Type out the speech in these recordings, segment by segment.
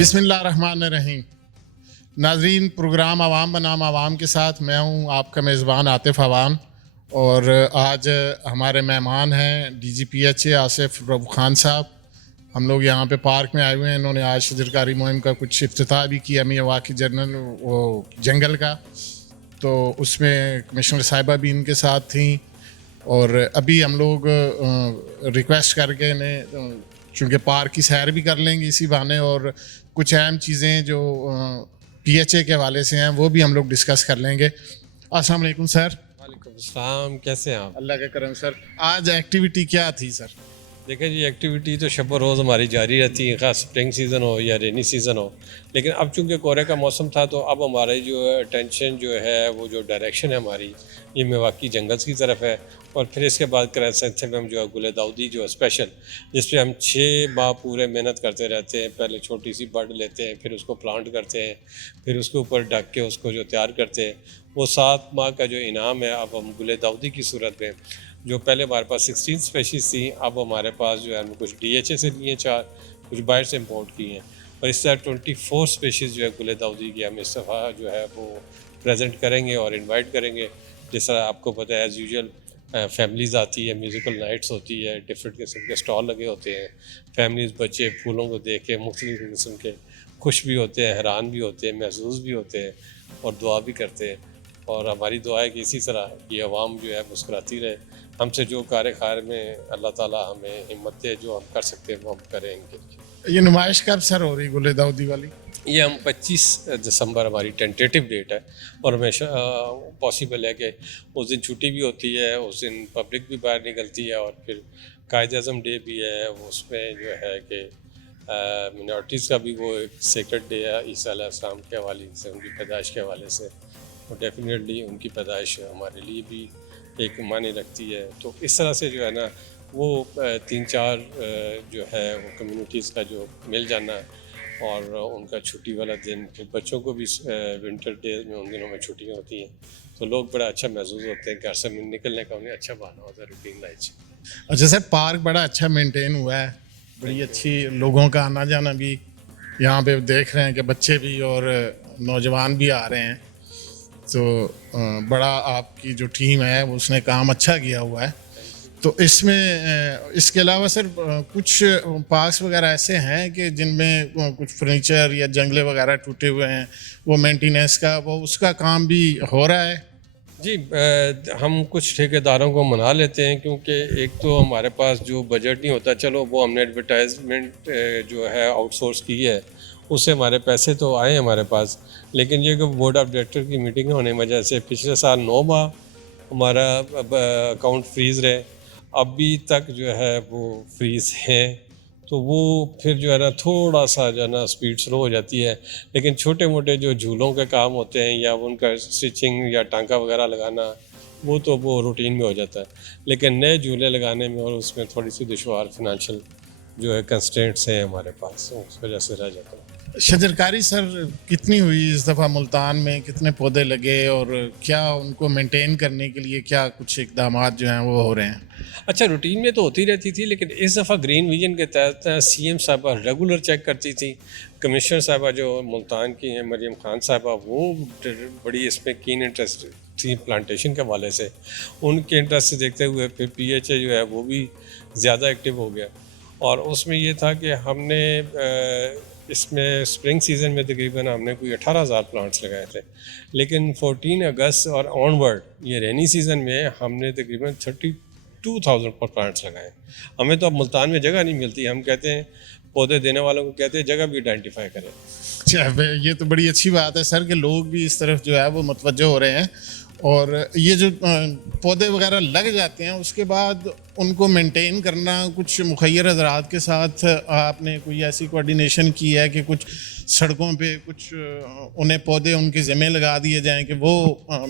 बिस्मिल्लाहिर्रहमानिर्रहीम। नाज़रीन, प्रोग्राम आवाम बनाम आवाम के साथ मैं हूँ आपका मेज़बान आतिफ़ अवान, और आज हमारे मेहमान हैं DGPH आसिफ रऊफ़ खान साहब। हम लोग यहाँ पे पार्क में आए हुए हैं। इन्होंने आज शजरकारी मुहिम का कुछ इफ्तिताह भी किया, मियावाकी जनरल वो जंगल का, तो उसमें कमिश्नर साहिबा भी इनके साथ थी। और अभी हम लोग रिक्वेस्ट करके इन्हें चूँकि पार्क की सैर भी कर लेंगे इसी बहाने, और कुछ अहम चीज़ें जो PHA के हवाले से हैं वो भी हम लोग डिस्कस कर लेंगे। अस्सलाम वालेकुम सर। वालेकुम अस्सलाम, कैसे हैं आप? अल्लाह का करम सर। आज एक्टिविटी क्या थी सर? देखिए जी, एक्टिविटी तो शब रोज़ हमारी जारी रहती है, ख़ास स्प्रिंग सीज़न हो या रेनी सीज़न हो। लेकिन अब चूँकि कोहरे का मौसम था तो अब हमारी जो अटेंशन जो है, वो जो डायरेक्शन है हमारी, ये मियावाकी जंगल्स की तरफ है। और फिर इसके बाद क्राइसेंथेमम जो है गुल दाऊदी जो है स्पेशल, जिस पे हम 6 माह पूरे मेहनत करते रहते हैं। पहले छोटी सी बड लेते हैं, फिर उसको प्लांट करते हैं, फिर उसके ऊपर ढक के उसको जो तैयार करते हैं, वो 7 माह का जो इनाम है अब हम गुल दाऊदी की सूरत में, जो पहले हमारे पास 16 स्पेशीज़ थी, अब हमारे पास जो है हम कुछ DHA से लिए 4, कुछ बाहर से इम्पोर्ट की हैं। और इस तरह 24 स्पेशीज़ जो है गुल दाऊदी की हम इस दफ़ा जो है वो प्रेजेंट करेंगे और इनवाइट करेंगे। जिस तरह आपको पता है, एज़ यूजुअल फैमिलीज़ आती है, म्यूज़िकल नाइट्स होती है, डिफरेंट किस्म के स्टॉल लगे होते हैं। फैमिलीज़, बच्चे फूलों को देख के मुख्तलिफ़ किस्म के खुश भी होते हैं, हैरान भी होते हैं, महसूस भी होते हैं और दुआ भी करते हैं। और हमारी दुआ है कि इसी तरह ये अवाम जो है मुस्कुराती रहे। हमसे जो कार्य खैर में अल्लाह ताला हमें हिम्मत दे, जो हम कर सकते हैं वो हम करेंगे। ये नुमाइश कब सर हो रही गुल दाऊदी वाली? ये हम 25 दिसंबर हमारी टेंटेटिव डेट है, और हमेशा पॉसिबल है कि उस दिन छुट्टी भी होती है, उस दिन पब्लिक भी बाहर निकलती है, और फिर कायद-ए-आज़म डे भी है, उसमें जो है कि मिनॉरिटीज़ का भी वो एक सेक्रेड डे है ईसा अलैहिस्सलाम के हवाले से, उनकी पैदाइश के हवाले से। और डेफिनेटली उनकी पैदाइश हमारे लिए भी एक मायने रखती है। तो इस तरह से जो है ना, वो 3-4 जो है वो कम्युनिटीज़ का जो मिल जाना, और उनका छुट्टी वाला दिन, फिर बच्चों को भी विंटर डेज में उन दिनों में छुट्टियाँ होती हैं, तो लोग बड़ा अच्छा महसूस होते हैं, घर से निकलने का उन्हें अच्छा बहाना होता है रूटीन लाइफ से। अच्छा सर, पार्क बड़ा अच्छा मेंटेन हुआ है, बड़ी अच्छी, लोगों का आना जाना भी यहाँ पे देख रहे हैं कि बच्चे भी और नौजवान भी आ रहे हैं, तो बड़ा आपकी जो टीम है उसने काम अच्छा किया हुआ है। तो इसमें इसके अलावा सर कुछ पार्क्स वगैरह ऐसे हैं कि जिनमें कुछ फर्नीचर या जंगले वगैरह टूटे हुए हैं, वो मेंटेनेंस का वो उसका काम भी हो रहा है? जी, हम कुछ ठेकेदारों को मना लेते हैं, क्योंकि एक तो हमारे पास जो बजट नहीं होता, चलो वो हमने एडवर्टाइजमेंट जो है आउटसोर्स की है, उससे हमारे पैसे तो आए हमारे पास। लेकिन ये कि बोर्ड ऑफ डायरेक्टर की मीटिंग होने की वजह से पिछले साल 9 माह हमारा अकाउंट फ्रीज़ रहे, अभी तक जो है वो फ्रीज़ है। तो वो फिर जो है ना थोड़ा सा जो है ना स्पीड स्लो हो जाती है। लेकिन छोटे मोटे जो झूलों के काम होते हैं या उनका स्टिचिंग या टांका वगैरह लगाना, वो तो वो रूटीन में हो जाता है। लेकिन नए झूले लगाने में और उसमें थोड़ी सी दुश्वार फिनंशियल जो है कंस्ट्रेंट्स हैं हमारे पास, उस वजह से रह जाता है। शजरकारी सर कितनी हुई इस दफ़ा मुल्तान में, कितने पौधे लगे, और क्या उनको मेंटेन करने के लिए क्या कुछ इकदामात जो हैं वो हो रहे हैं? अच्छा, रूटीन में तो होती रहती थी, लेकिन इस दफ़ा ग्रीन विजन के तहत CM साहबा रेगुलर चेक करती थी। कमिश्नर साहबा जो मुल्तान की हैं, मरियम खान साहबा, वो बड़ी इसमें कीन इंटरेस्ट थी प्लांटेशन के हवाले से। उनके इंटरेस्ट से देखते हुए फिर PHA जो है वो भी ज़्यादा एक्टिव हो गया। और उसमें ये था कि हमने इसमें स्प्रिंग सीज़न में तकरीबन हमने कोई 18,000 प्लांट्स लगाए थे, लेकिन 14 अगस्त और ऑनवर्ड ये रेनी सीज़न में हमने तकरीबन 32,000 पर प्लांट्स लगाए। हमें तो अब मुल्तान में जगह नहीं मिलती, हम कहते हैं पौधे देने वालों को कहते हैं जगह भी आइडेंटिफाई करें। अच्छा, ये तो बड़ी अच्छी बात है सर कि लोग भी इस तरफ जो है वो मुतवज्जो हो रहे हैं। और ये जो पौधे वगैरह लग जाते हैं उसके बाद उनको मेंटेन करना कुछ मुखैर हजरात के साथ आपने कोई ऐसी कोऑर्डिनेशन की है कि कुछ सड़कों पे कुछ उन्हें पौधे उनके ज़िम्मे लगा दिए जाएं कि वो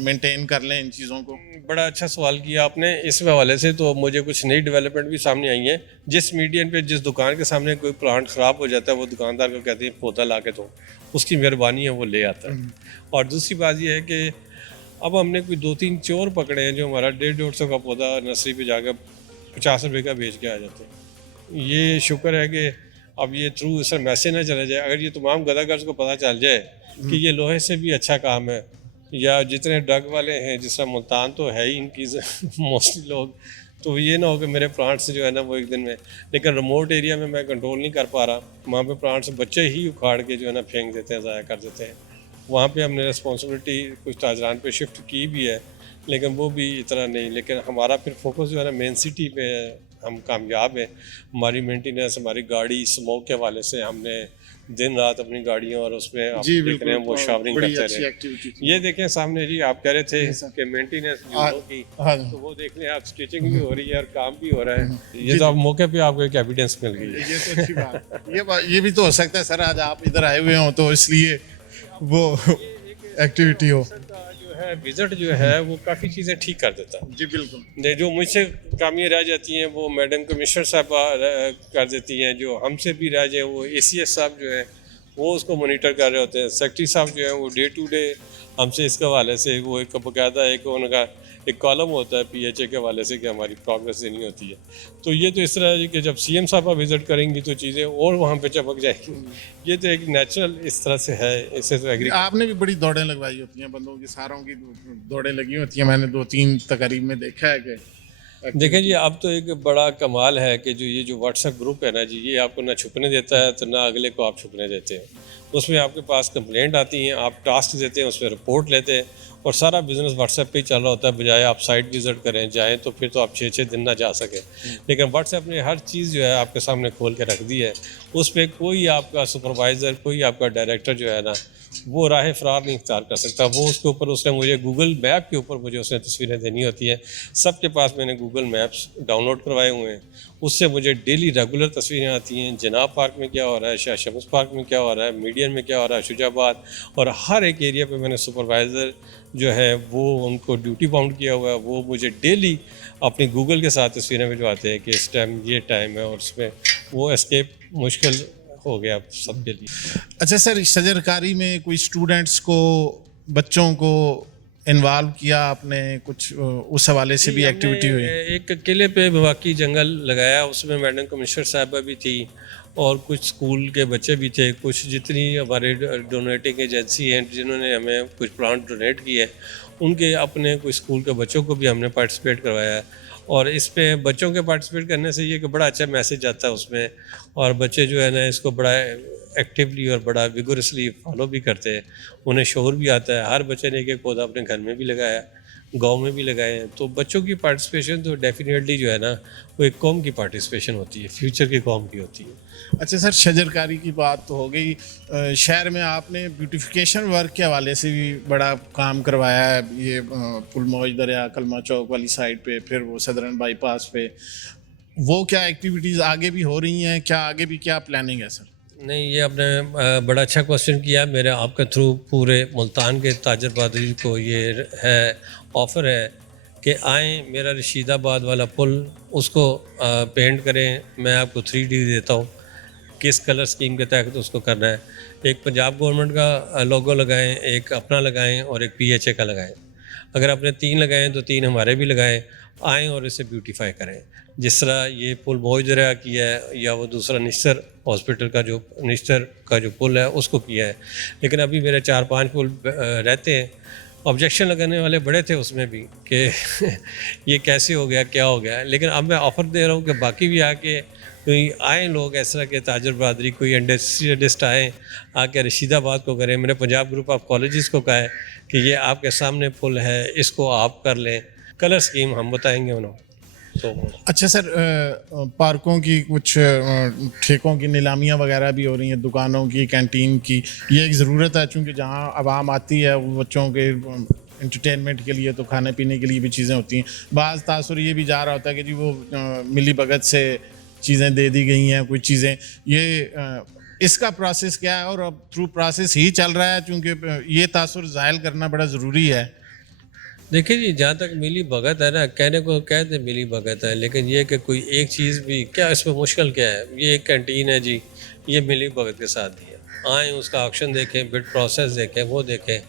मेंटेन कर लें इन चीज़ों को? बड़ा अच्छा सवाल किया आपने। इस हवाले से तो मुझे कुछ नई डेवलपमेंट भी सामने आई है। जिस मीडियम पे जिस दुकान के सामने कोई प्लांट ख़राब हो जाता है वो दुकानदार को कहते हैं पौधा ला के दो, उसकी मेहरबानी है वो ले आता है। और दूसरी बात यह है कि अब हमने कोई 2-3 चोर पकड़े हैं जो हमारा 150-150 का पौधा नर्सरी पे जाकर 50 रुपये का बेच के आ जाते हैं। ये शुक्र है कि अब ये थ्रू इस मैसेज ना चला जाए। अगर ये तमाम गदागर्स को पता चल जाए कि ये लोहे से भी अच्छा काम है, या जितने ड्रग वाले हैं जिस तरह मुल्तान तो है ही इनकी मोस्टली लोग, तो ये ना हो कि मेरे प्लांट्स जो है ना वो एक दिन में, लेकिन रिमोट एरिया में मैं कंट्रोल नहीं कर पा रहा, वहाँ पे प्लांट्स बच्चे ही उखाड़ के जो है ना फेंक देते हैं, ज़ाया कर देते हैं। वहाँ पे हमने रिस्पॉन्सिबिलिटी कुछ ताजरान पे शिफ्ट की भी है, लेकिन वो भी इतना नहीं। लेकिन हमारा फिर फोकस जो है ना मेन सिटी पे है, हम कामयाब हैं। हमारी मेंटेनेंस, हमारी गाड़ी स्मोक के हवाले से हमने दिन रात अपनी गाड़ियों और उसमें आप देख रहे हैं वो शावरिंग करते रहे। ये देखें सामने जी, आप कह रहे थे कि मेंटेनेंस की, तो वो देख लें आप, स्टिचिंग भी हो रही है और काम भी हो रहा है। ये तो आप मौके पे आपको एक एविडेंस मिल गई है। ये तो अच्छी बात ये भी तो हो सकता है सर आज आप इधर आए हुए हों तो इसलिए वो एक्टिविटी हो। जो है विजिट जो है वो काफ़ी चीज़ें ठीक कर देता है। जी बिल्कुल। जो मुझसे कामियाँ रह जाती हैं वो मैडम कमिश्नर साहब कर देती हैं, जो हमसे भी रह जाए वो ACS साहब जो है वो उसको मॉनिटर कर रहे होते हैं। सेक्रेटरी साहब जो है वो डे टू डे हमसे इसके हवाले से वो एक बाकायदा एक उनका एक कॉलम होता है PHA के हवाले से कि हमारी प्रोग्रेस देनी होती है। तो ये तो इस तरह है कि जब CM साहब विज़िट करेंगी तो चीज़ें और वहाँ पे चमक जाएगी। ये तो एक नेचुरल इस तरह से है। इससे तो एग्री आपने भी बड़ी दौड़ें लगवाई होती हैं, बंदों की सारों की दौड़ें लगी होती हैं, मैंने 2-3 तकरीब में देखा है कि देखें जी, अब तो एक बड़ा कमाल है कि जो ये जो व्हाट्सएप ग्रुप है ना जी, ये आपको ना छुपने देता है तो ना अगले को आप छुपने देते हैं। उसमें आपके पास कंप्लेंट आती हैं, आप टास्क देते हैं, उस पर रिपोर्ट लेते हैं और सारा बिजनेस व्हाट्सएप पे ही चल रहा होता है। बजाय आप साइट विजिट करें जाएं तो फिर तो आप 6-6 दिन ना जा सके, लेकिन व्हाट्सएप ने हर चीज़ जो है आपके सामने खोल के रख दी है। उस पर कोई आपका सुपरवाइज़र, कोई आपका डायरेक्टर जो है ना वो राह फ़रार नहीं इख्तियार कर सकता। वो उसके ऊपर उसने मुझे गूगल मैप के ऊपर मुझे उसने तस्वीरें देनी होती हैं। सबके पास मैंने गूगल मैप्स डाउनलोड करवाए हुए हैं, उससे मुझे डेली रेगुलर तस्वीरें आती हैं। जनाब पार्क में क्या हो रहा है, शाह शमस पार्क में क्या हो रहा है, मीडियन में क्या हो रहा है, शुजाबाद, और हर एक एरिया पे मैंने सुपरवाइज़र जो है वो उनको ड्यूटी बाउंड किया हुआ है। वो मुझे डेली अपनी गूगल के साथ तस्वीरें भिजवाते हैं कि इस टाइम ये टाइम है, और उसमें वो एस्केप मुश्किल हो गया सबके लिए। अच्छा सर, शजरकारी में कोई स्टूडेंट्स को, बच्चों को इन्वॉल्व किया आपने कुछ, उस हवाले से भी एक्टिविटी हुई? एक किले पे वाकई जंगल लगाया, उसमें मैडम कमिश्नर साहबा भी थी और कुछ स्कूल के बच्चे भी थे। कुछ जितनी हमारे डोनेटिंग एजेंसी हैं जिन्होंने हमें कुछ प्लांट डोनेट किए, उनके अपने कुछ स्कूल के बच्चों को भी हमने पार्टिसिपेट करवाया है। और इस पे बच्चों के पार्टिसिपेट करने से ये कि बड़ा अच्छा मैसेज आता है उसमें, और बच्चे जो है ना इसको बड़ा एक्टिवली और बड़ा विगोरसली फॉलो भी करते हैं। उन्हें शौर भी आता है। हर बच्चे ने एक पौधा अपने घर में भी लगाया, गांव में भी लगाए हैं। तो बच्चों की पार्टिसिपेशन तो डेफिनेटली जो है ना वो एक कौम की पार्टिसिपेशन होती है, फ्यूचर की कौम की होती है। अच्छा सर, शजरकारी की बात तो हो गई, शहर में आपने ब्यूटिफिकेशन वर्क के हवाले से भी बड़ा काम करवाया है। ये पुलमौज दरिया कलमा चौक वाली साइड पे, फिर वो सदरन बाईपास पे, वो क्या एक्टिविटीज़ आगे भी हो रही हैं? क्या आगे भी क्या प्लानिंग है सर? नहीं, ये आपने बड़ा अच्छा क्वेश्चन किया। मेरे आपके थ्रू पूरे मुल्तान के ताजर बहादुरी को ये है ऑफ़र है कि आएँ, मेरा रशीदाबाद वाला पुल उसको पेंट करें। मैं आपको 3D देता हूँ किस कलर स्कीम के तहत उसको करना है। एक पंजाब गवर्नमेंट का लोगो लगाएं, एक अपना लगाएं और एक PHA का लगाएं। अगर आपने 3 लगाएं तो 3 हमारे भी लगाएं। आएँ और इसे ब्यूटीफाई करें, जिस तरह ये पुल मौज दरिया किया है, या वो दूसरा निश्तर हॉस्पिटल का जो निश्तर का जो पुल है उसको किया है। लेकिन अभी मेरे 4-5 पुल रहते हैं। ऑब्जेक्शन लगाने वाले बड़े थे उसमें भी कि ये कैसे हो गया, क्या हो गया। लेकिन अब मैं ऑफ़र दे रहा हूँ कि बाकी भी आके कोई आए लोग इस तरह के ताजर बहादुरी, कोई इंडस्ट्रियलिस्ट आएँ, आके रशीदाबाद को करें। मैंने पंजाब ग्रुप ऑफ कॉलेजेस को कहा है कि ये आपके सामने पुल है, इसको आप कर लें। कलर स्कीम हम बताएंगे उन्हें। तो अच्छा सर, पार्कों की कुछ ठेकों की नीलामियाँ वगैरह भी हो रही हैं, दुकानों की, कैंटीन की। ये एक ज़रूरत है चूँकि जहाँ आवाम आती है वो बच्चों के इंटरटेनमेंट के लिए, तो खाने पीने के लिए भी चीज़ें होती हैं। बाज़ तासुर ये भी जा रहा होता है कि जी वो मिली भगत से चीज़ें दे दी गई हैं, कुछ चीज़ें ये इसका प्रोसेस क्या है, और अब थ्रू प्रोसेस ही चल रहा है, क्योंकि ये तासुर ज़ाहिल करना बड़ा ज़रूरी है। देखिए जी, जहाँ तक मिली भगत है ना, कहने को कहते हैं मिली भगत है, लेकिन ये कि कोई एक चीज़ भी क्या इसमें मुश्किल क्या है। ये एक कैंटीन है जी, ये मिली भगत के साथ ही है। आएँ उसका ऑक्शन देखें, बिड प्रोसेस देखें, वो देखें।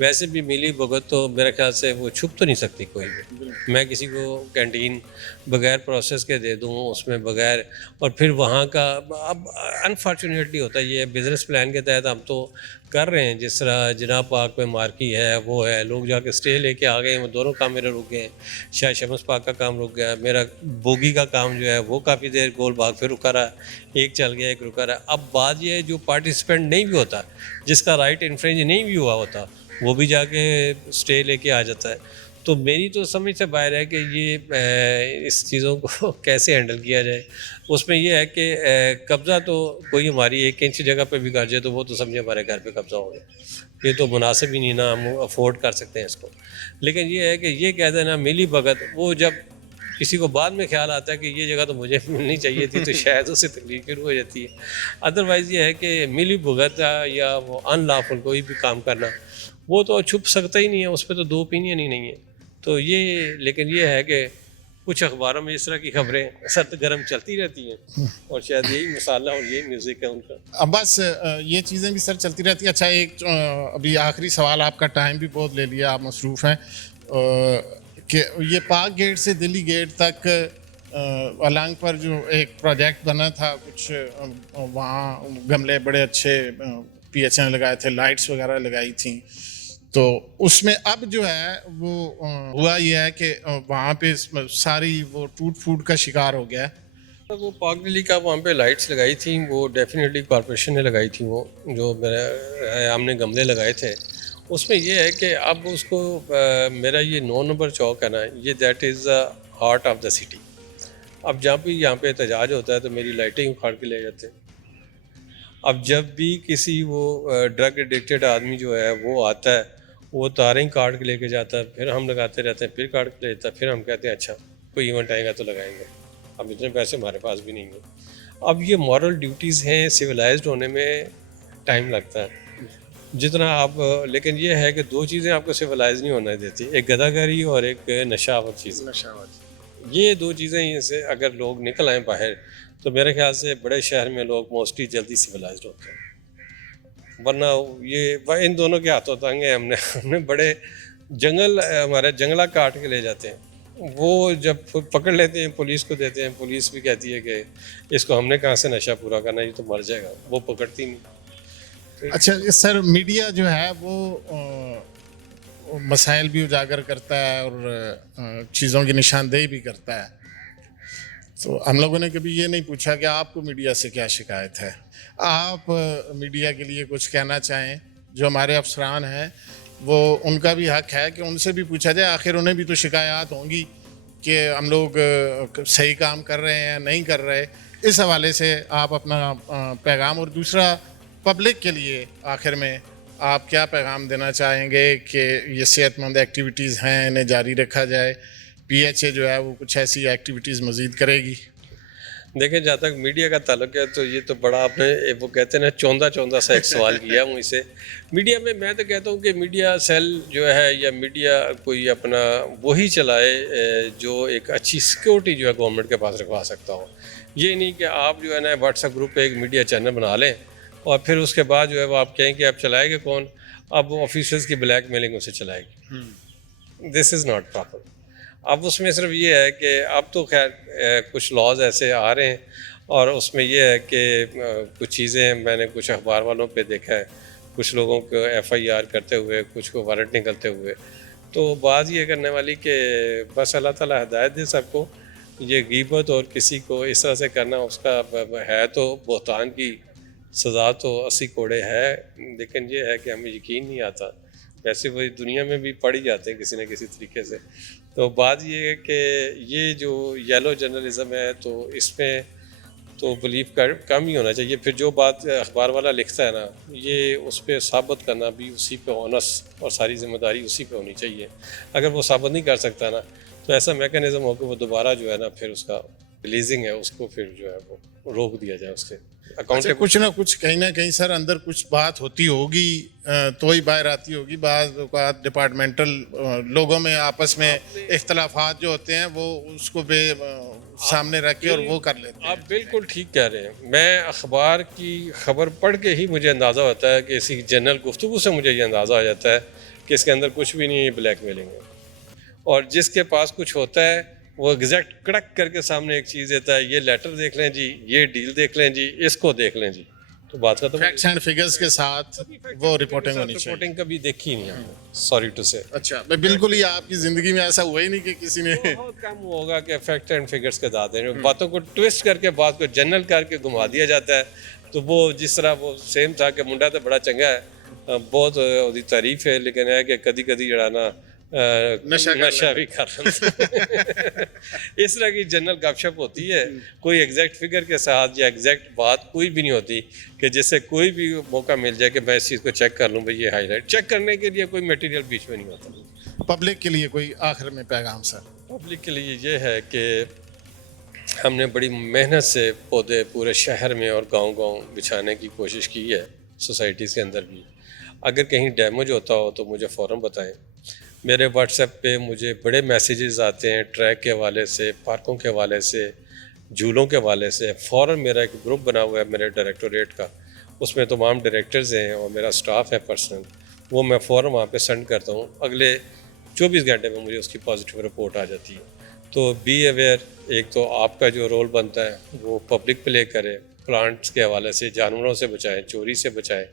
वैसे भी मिली भगत तो मेरे ख्याल से वो छुप तो नहीं सकती कोई भी। मैं किसी को कैंटीन बगैर प्रोसेस के दे दूँ, उसमें बगैर, और फिर वहाँ का अब अनफॉर्चुनेटली होता है ये बिज़नेस प्लान के तहत हम तो कर रहे हैं। जिस तरह जनाब पार्क में मार्की है, वो है, लोग जाके स्टे लेके आ गए हैं, वो दोनों काम मेरे रुक गए हैं। शायद शमस पार्क का काम रुक गया है, मेरा बोगी का काम जो है वो काफ़ी देर गोल बाग फिर रुका रहा है, एक चल गया एक रुका रहा है। अब बात ये है जो पार्टिसिपेंट नहीं भी होता, जिसका राइट इन्फ्रिंज नहीं भी हुआ होता, वो भी जाके स्टे लेके आ जाता है। तो मेरी तो समझ से बाहर है कि ये इस चीज़ों को कैसे हैंडल किया जाए। उसमें ये है कि कब्ज़ा तो कोई हमारी 1 इंच जगह पे भी कर जाए तो वो तो समझे हमारे घर पे कब्ज़ा हो गया। ये तो मुनासिब ही नहीं ना, हम अफोर्ड कर सकते हैं इसको। लेकिन ये है कि ये कह देना मिली भगत, वो जब किसी को बाद में ख्याल आता है कि ये जगह तो मुझे मिलनी चाहिए थी, तो शायद उससे तकलीफ शुरू हो जाती है। अदरवाइज़ ये है कि मिली भगत या वो अनलॉफुल कोई भी काम करना, वो तो छुप सकता ही नहीं है, उस पर तो दो ओपिनियन ही नहीं है। तो ये, लेकिन ये है कि कुछ अखबारों में इस तरह की खबरें सर्द गर्म चलती रहती हैं, और शायद यही मसाला और यही म्यूज़िक है उनका। अब बस ये चीज़ें भी सर चलती रहती है। अच्छा, एक अभी आखिरी सवाल, आपका टाइम भी बहुत ले लिया, आप मसरूफ़ हैं, कि ये पाक गेट से दिल्ली गेट तक अलांग पर जो एक प्रोजेक्ट बना था, कुछ वहाँ गमले बड़े अच्छे PH ने लगाए थे, लाइट्स वगैरह लगाई थी, तो उसमें अब जो है वो हुआ ये है कि वहाँ पे सारी वो टूट फूट का शिकार हो गया है। तो वो पाक दिल्ली का वहाँ पे लाइट्स लगाई थी, वो डेफिनेटली कॉरपोरेशन ने लगाई थी। वो जो मेरा हमने गमले लगाए थे, उसमें ये है कि अब उसको मेरा ये 9 नंबर चौक है ना, ये that is the heart of the city. अब जब भी यहाँ पे एहतजाज होता है तो मेरी लाइटें ही उखाड़ के ले जाते हैं। अब जब भी किसी वो ड्रग एडिक्टेड आदमी जो है वो आता है, वो तारें ही काट के लेके जाता है, फिर हम लगाते रहते हैं, फिर काट के ले जाता है, फिर हम कहते हैं अच्छा कोई इवेंट आएगा तो लगाएंगे। अब इतने पैसे हमारे पास भी नहीं हैं। अब ये मॉरल ड्यूटीज़ हैं, सिविलाइज्ड होने में टाइम लगता है जितना आप, लेकिन ये है कि दो चीज़ें आपको सिविलाइज नहीं होने देती, एक गदागरी और एक नशावर चीज़। ये दो चीज़ें ही से अगर लोग निकल आएँ बाहर, तो मेरे ख्याल से बड़े शहर में लोग मोस्टली जल्दी सिविलाइज्ड होते हैं। वरना ये इन दोनों के हाथों तंग है। हमने बड़े जंगल, हमारे जंगला काट के ले जाते हैं, वो जब पकड़ लेते हैं पुलिस को देते हैं, पुलिस भी कहती है कि इसको हमने कहाँ से नशा पूरा करना, ये तो मर जाएगा, वो पकड़ती नहीं। अच्छा सर, मीडिया जो है वो मसाइल भी उजागर करता है और चीज़ों की निशानदेही भी करता है, तो हम लोगों ने कभी ये नहीं पूछा कि आपको मीडिया से क्या शिकायत है। आप मीडिया के लिए कुछ कहना चाहें, जो हमारे अफसरान हैं वो, उनका भी हक है कि उनसे भी पूछा जाए, आखिर उन्हें भी तो शिकायत होंगी कि हम लोग सही काम कर रहे हैं नहीं कर रहे। इस हवाले से आप अपना पैगाम, और दूसरा पब्लिक के लिए आखिर में आप क्या पैगाम देना चाहेंगे कि ये सेहतमंद एक्टिविटीज़ हैं, इन्हें जारी रखा जाए, PHA जो है वो कुछ ऐसी एक्टिविटीज़ मज़ीद करेगी? देखिए, जहाँ तक मीडिया का ताल्लुक है तो ये तो बड़ा आपने वो कहते हैं ना चौंधा सा एक सवाल किया मुझसे। मीडिया में मैं तो कहता हूँ कि मीडिया सेल जो है, या मीडिया कोई अपना वही चलाए जो एक अच्छी सिक्योरिटी जो है गवर्नमेंट के पास रखवा सकता हो। ये नहीं कि आप जो है ना व्हाट्सएप ग्रुप पे एक मीडिया चैनल बना लें और फिर उसके बाद जो है वो आप कहें कि आप चलाएंगे कौन, अब ऑफिसर्स की ब्लैकमेलिंग उसे चलाएगी। This is not proper. अब उसमें सिर्फ ये है कि अब तो खैर कुछ लॉज ऐसे आ रहे हैं, और उसमें ये है कि कुछ चीज़ें मैंने कुछ अखबार वालों पे देखा है, कुछ लोगों को FIR करते हुए, कुछ को वारंट निकलते हुए। तो बात ये करने वाली कि बस अल्लाह ताला हिदायत दे सबको। ये गीबत और किसी को इस तरह से करना, उसका है तो बहतान की सज़ा तो 80 कोड़े है, लेकिन ये है कि हमें यकीन नहीं आता। वैसे वही दुनिया में भी पड़ ही जाते हैं किसी न किसी तरीके से। तो बात ये है कि ये जो येलो जर्नलिज़म है, तो इसमें तो बिलीव कर कम ही होना चाहिए। फिर जो बात अखबार वाला लिखता है ना, ये उस पर साबित करना भी उसी पे ऑनस और सारी जिम्मेदारी उसी पे होनी चाहिए। अगर वो साबित नहीं कर सकता ना, तो ऐसा मैकेनिज्म हो कि वो दोबारा जो है ना फिर उसका रिलीजिंग है उसको फिर जो है वो रोक दिया जाए उसके अच्छा, अकाउंटेबल। कुछ ना कुछ कहीं ना कहीं सर अंदर कुछ बात होती होगी, तो ही बाहर आती होगी। बात डिपार्टमेंटल लोगों में आपस में इख्तलाफात जो होते हैं वो उसको सामने रख के और वो कर लेते हैं। आप बिल्कुल ठीक कह रहे हैं। मैं अखबार की खबर पढ़ के ही मुझे अंदाज़ा होता है कि इसी जनरल गुफ्तगू से मुझे ये अंदाज़ा आ जाता है कि इसके अंदर कुछ भी नहीं है, ब्लैकमेलिंग है। और जिसके पास कुछ होता है वो एग्जैक्ट कड़क करके सामने एक चीज़ देता है, ये लेटर देख लें जी, ये डील देख लें जी, इसको देख लें जी, तो बात का तो फैक्ट्स एंड फिगर्स के साथ वो रिपोर्टिंग होनी चाहिए। रिपोर्टिंग कभी देखी नहीं आपने, सॉरी टू से। अच्छा, मैं बिल्कुल ही आपकी जिंदगी में ऐसा हुआ ही नहीं कि किसी ने बहुत कम होगा कि फैक्ट एंड फिगर्स के दादे हैं, बातों को ट्विस्ट करके बात को जनरल करके घुमा दिया जाता है। तो वो जिस तरह वो सेम था कि मुंडा तो बड़ा चंगा है, बहुत उसकी तारीफ है, लेकिन है कि कदी कदी जड़ा ना नशा भी कर इस तरह की जनरल गपशप होती है। कोई एग्जैक्ट फिगर के साथ या एग्जैक्ट बात कोई भी नहीं होती कि जिससे कोई भी मौका मिल जाए कि मैं इस चीज़ को चेक कर लूँ भाई ये हाईलाइट चेक करने के लिए कोई मटेरियल बीच में नहीं होता। पब्लिक के लिए कोई आखिर में पैगाम सर? पब्लिक के लिए ये है कि हमने बड़ी मेहनत से पौधे पूरे शहर में और गांव-गांव बिछाने की कोशिश की है, सोसाइटीज़ के अंदर भी। अगर कहीं डैमेज होता हो तो मुझे फ़ौरन बताएं। मेरे व्हाट्सएप पे मुझे बड़े मैसेजेस आते हैं ट्रैक के हवाले से, पार्कों के हवाले से, झूलों के हवाले से। फ़ौरन मेरा एक ग्रुप बना हुआ है मेरे डायरेक्टोरेट का, उसमें तमाम डायरेक्टर्स हैं और मेरा स्टाफ है पर्सनल, वो मैं फ़ौरन वहाँ पे सेंड करता हूँ। अगले 24 घंटे में मुझे उसकी पॉजिटिव रिपोर्ट आ जाती है। तो बी अवेयर, एक तो आपका जो रोल बनता है वो पब्लिक प्ले करे, प्लांट्स के हवाले से जानवरों से बचाएं, चोरी से बचाएं,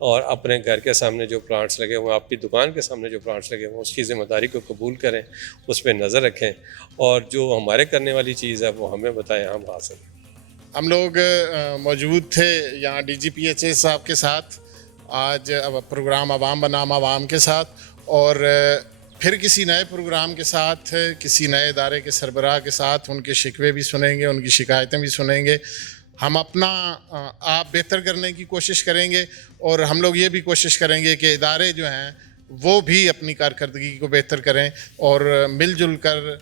और अपने घर के सामने जो प्लांट्स लगे हुए, आपकी दुकान के सामने जो प्लांट्स लगे हुए, उसकी ज़िम्मेदारी को कबूल करें, उस पर नज़र रखें, और जो हमारे करने वाली चीज़ है वो हमें बताएं, हम हासिल। हम लोग मौजूद थे यहाँ DGPHA साहब के साथ आज प्रोग्राम अवाम बनाम अवाम के साथ, और फिर किसी नए प्रोग्राम के साथ किसी नए इदारे के सरबराह के साथ उनके शिकवे भी सुनेंगे, उनकी शिकायतें भी सुनेंगे। हम अपना आप बेहतर करने की कोशिश करेंगे, और हम लोग ये भी कोशिश करेंगे कि इदारे जो हैं वो भी अपनी कारकर्दगी को बेहतर करें और मिलजुल कर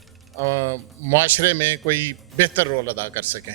माशरे में कोई बेहतर रोल अदा कर सकें।